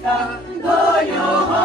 світа до нього.